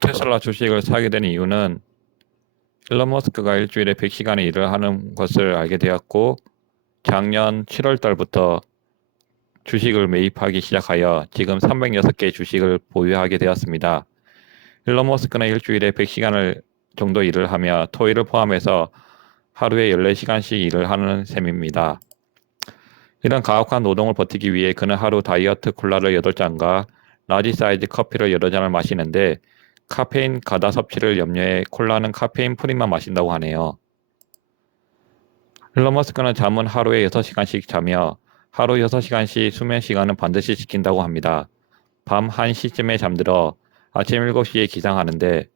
테슬라 주식을 사게 된 이유는 일론 머스크가 일주일에 100시간의 일을 하는 것을 알게 되었고, 작년 7월 달부터 주식을 매입하기 시작하여 지금 306개 주식을 보유하게 되었습니다. 일론 머스크는 일주일에 100시간을 정도 일을 하며 토일을 포함해서 하루에 14시간씩 일을 하는 셈입니다. 이런 가혹한 노동을 버티기 위해 그는 하루 다이어트 콜라를 8잔과 라지 사이즈 커피를 여러 잔을 마시는데, 카페인 과다 섭취를 염려해 콜라는 카페인 프리만 마신다고 하네요. 일론 머스크는 잠은 하루에 6시간씩 자며 하루 6시간씩 수면 시간은 반드시 지킨다고 합니다. 밤 1시쯤에 잠들어 아침 7시에 기상하는데,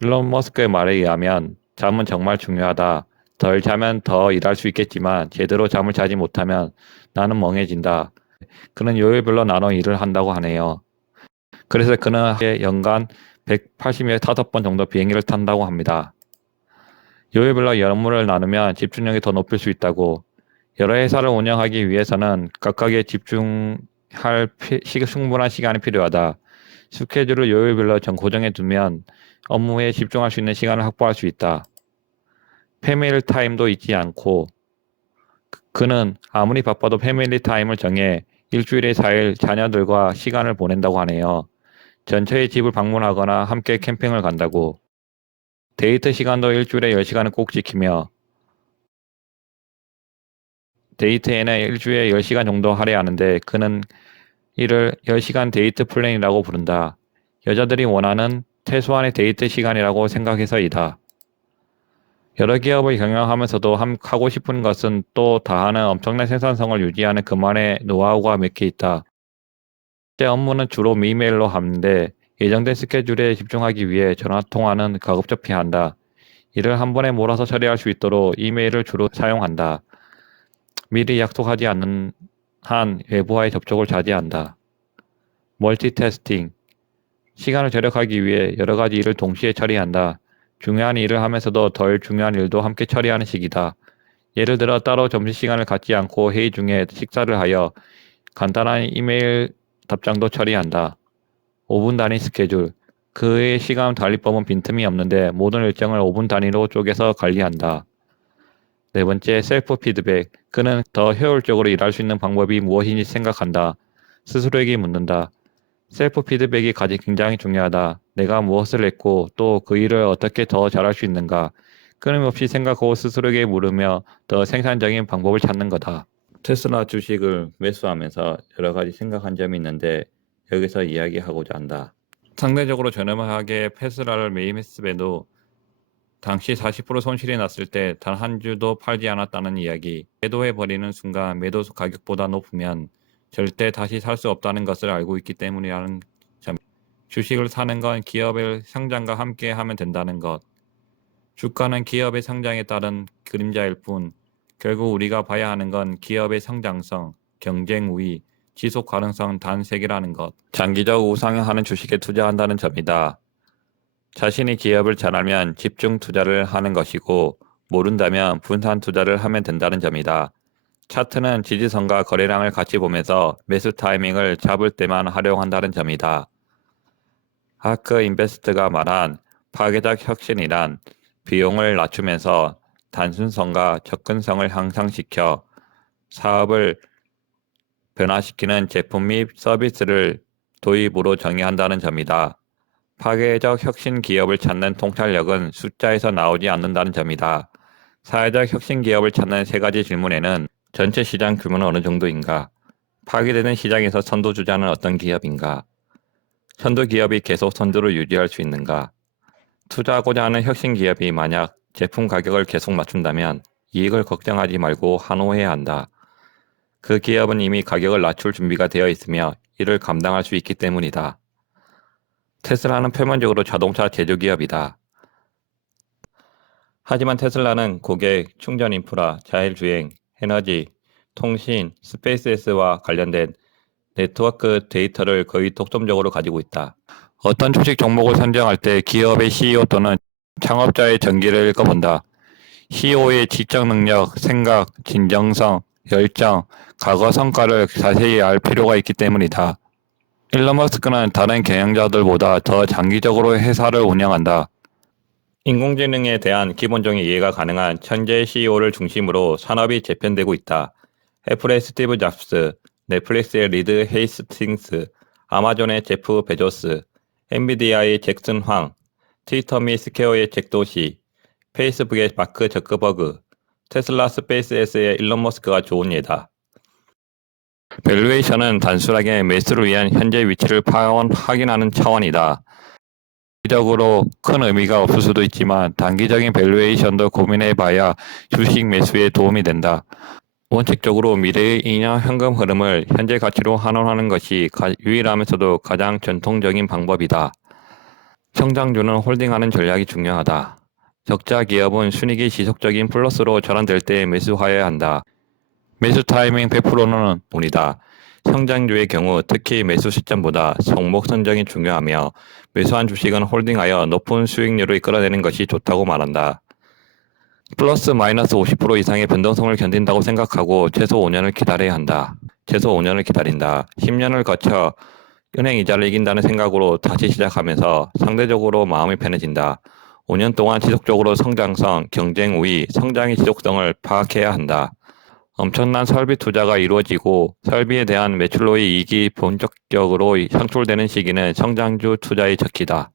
일론 머스크의 말에 의하면 잠은 정말 중요하다. 덜 자면 더 일할 수 있겠지만 제대로 잠을 자지 못하면 나는 멍해진다. 그는 요일별로 나눠 일을 한다고 하네요. 그래서 그는 연간 185번 정도 비행기를 탄다고 합니다. 요일별로 업무를 나누면 집중력이 더 높일 수 있다고, 여러 회사를 운영하기 위해서는 각각에 집중할 충분한 시간이 필요하다. 스케줄을 요일별로 고정해 두면 업무에 집중할 수 있는 시간을 확보할 수 있다. 패밀리 타임도 있지 않고, 그는 아무리 바빠도 패밀리 타임을 정해 일주일에 4일 자녀들과 시간을 보낸다고 하네요. 전처의 집을 방문하거나 함께 캠핑을 간다고, 데이트 시간도 일주일에 10시간을 꼭 지키며 데이트에는 일주일에 10시간 정도 할애하는데, 그는 이를 10시간 데이트 플랜이라고 부른다. 여자들이 원하는 최소한의 데이트 시간이라고 생각해서이다. 여러 기업을 경영하면서도 하고 싶은 것은 또 다하는 엄청난 생산성을 유지하는 그만의 노하우가 몇 개 있다. 제 업무는 주로 이메일로 하는데, 예정된 스케줄에 집중하기 위해 전화통화는 가급적 피한다. 일을 한 번에 몰아서 처리할 수 있도록 이메일을 주로 사용한다. 미리 약속하지 않는 한 외부와의 접촉을 자제한다. 멀티태스킹. 시간을 절약하기 위해 여러 가지 일을 동시에 처리한다. 중요한 일을 하면서도 덜 중요한 일도 함께 처리하는 식이다. 예를 들어 따로 점심시간을 갖지 않고 회의 중에 식사를 하여 간단한 이메일 답장도 처리한다. 5분 단위 스케줄. 그의 시간 관리법은 빈틈이 없는데 모든 일정을 5분 단위로 쪼개서 관리한다. 네 번째, 셀프 피드백. 그는 더 효율적으로 일할 수 있는 방법이 무엇인지 생각한다. 스스로에게 묻는다. 셀프 피드백이 굉장히 중요하다. 내가 무엇을 했고 또 그 일을 어떻게 더 잘할 수 있는가. 끊임없이 생각하고 스스로에게 물으며 더 생산적인 방법을 찾는 거다. 테슬라 주식을 매수하면서 여러 가지 생각한 점이 있는데 여기서 이야기하고자 한다. 상대적으로 저렴하게 테슬라를 매입했음에도 당시 40% 손실이 났을 때 단 한 주도 팔지 않았다는 이야기. 매도해버리는 순간 매도 가격보다 높으면 절대 다시 살 수 없다는 것을 알고 있기 때문이라는 점. 주식을 사는 건 기업의 성장과 함께 하면 된다는 것. 주가는 기업의 성장에 따른 그림자일 뿐, 결국 우리가 봐야 하는 건 기업의 성장성, 경쟁 우위, 지속 가능성 단 3개라는 것. 장기적 우상향하는 주식에 투자한다는 점이다. 자신이 기업을 잘 알면 집중 투자를 하는 것이고, 모른다면 분산 투자를 하면 된다는 점이다. 차트는 지지선과 거래량을 같이 보면서 매수 타이밍을 잡을 때만 활용한다는 점이다. 하크 인베스트가 말한 파괴적 혁신이란 비용을 낮추면서 단순성과 접근성을 향상시켜 사업을 변화시키는 제품 및 서비스를 도입으로 정의한다는 점이다. 파괴적 혁신 기업을 찾는 통찰력은 숫자에서 나오지 않는다는 점이다. 사회적 혁신 기업을 찾는 3가지 질문에는 전체 시장 규모는 어느 정도인가? 파괴되는 시장에서 선도주자는 어떤 기업인가? 선도 기업이 계속 선두를 유지할 수 있는가? 투자하고자 하는 혁신 기업이 만약 제품 가격을 계속 맞춘다면 이익을 걱정하지 말고 환호해야 한다. 그 기업은 이미 가격을 낮출 준비가 되어 있으며 이를 감당할 수 있기 때문이다. 테슬라는 표면적으로 자동차 제조기업이다. 하지만 테슬라는 고객, 충전 인프라, 자율주행, 에너지, 통신, 스페이스X와 관련된 네트워크 데이터를 거의 독점적으로 가지고 있다. 어떤 주식 종목을 선정할 때 기업의 CEO 또는 창업자의 전기를 읽어본다. CEO의 지적 능력, 생각, 진정성, 열정, 과거 성과를 자세히 알 필요가 있기 때문이다. 일론 머스크는 다른 경영자들보다 더 장기적으로 회사를 운영한다. 인공지능에 대한 기본적인 이해가 가능한 현재 CEO를 중심으로 산업이 재편되고 있다. 애플의 스티브 잡스, 넷플릭스의 리드 헤이스팅스, 아마존의 제프 베조스, 엔비디아의 잭슨 황, 트위터 및 스퀘어의 잭 도시, 페이스북의 마크 저크버그, 테슬라 스페이스X의 일론 머스크가 좋은 예다. 밸류에이션은 단순하게 매수를 위한 현재 위치를 확인하는 차원이다. 장기적으로 큰 의미가 없을 수도 있지만 단기적인 밸류에이션도 고민해봐야 주식 매수에 도움이 된다. 원칙적으로 미래의 인하 현금 흐름을 현재 가치로 환원하는 것이 유일하면서도 가장 전통적인 방법이다. 성장주는 홀딩하는 전략이 중요하다. 적자 기업은 순이익이 지속적인 플러스로 전환될 때 매수하여야 한다. 매수 타이밍 100%는 운이다. 성장주의 경우 특히 매수 시점보다 종목 선정이 중요하며 매수한 주식은 홀딩하여 높은 수익률을 이끌어내는 것이 좋다고 말한다. 플러스 마이너스 50% 이상의 변동성을 견딘다고 생각하고 최소 5년을 기다려야 한다. 최소 5년을 기다린다. 10년을 거쳐 은행 이자를 이긴다는 생각으로 다시 시작하면서 상대적으로 마음이 편해진다. 5년 동안 지속적으로 성장성, 경쟁 우위, 성장의 지속성을 파악해야 한다. 엄청난 설비 투자가 이루어지고 설비에 대한 매출로의 이익이 본격적으로 창출되는 시기는 성장주 투자의 적기다.